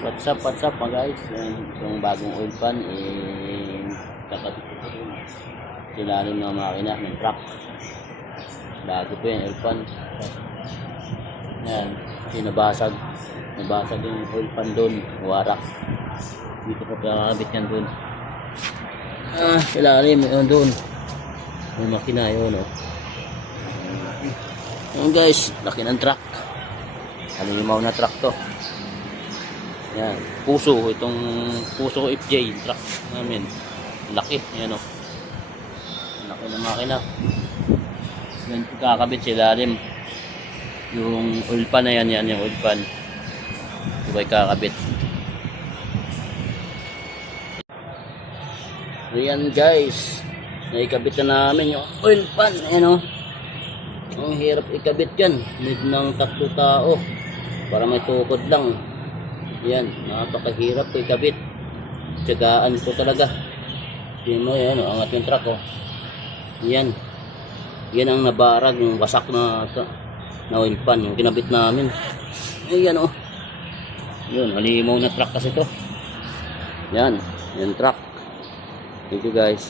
What's up mga guys? Itong bagong oil pan kakabit ko dun sa ilalim ng makina ng truck. Bago po yan, oil pan. Yan, kasi nabasag yung oil pan dun, warak. Dito po kakabit yan dun. Sa ilalim, yun dun. Yung makina yun, oh. Yan guys, laki ng truck. Halimaw na truck to. Yan, itong puso FJ truck namin. Laki, yan o. Laki na makina. Yan, kakabit sa ilalim. Yung oil pan na yan yung oil pan. Ito kakabit. Ayan guys, naikabit na namin yung oil pan. Ayan o. Ang hirap ikabit yan. Need ng 3 tao para may tukod lang. Yan, napakahirap ko ikabit. Tiyagaan ko talaga. Tingnan mo yan, angat yung truck, oh. Yan. Yan ang nabarag, yung wasak na oil pan, yung kinabit namin. Ayan, oh. Yun, halimaw na truck kasi to. Yan, yung truck. Thank you guys.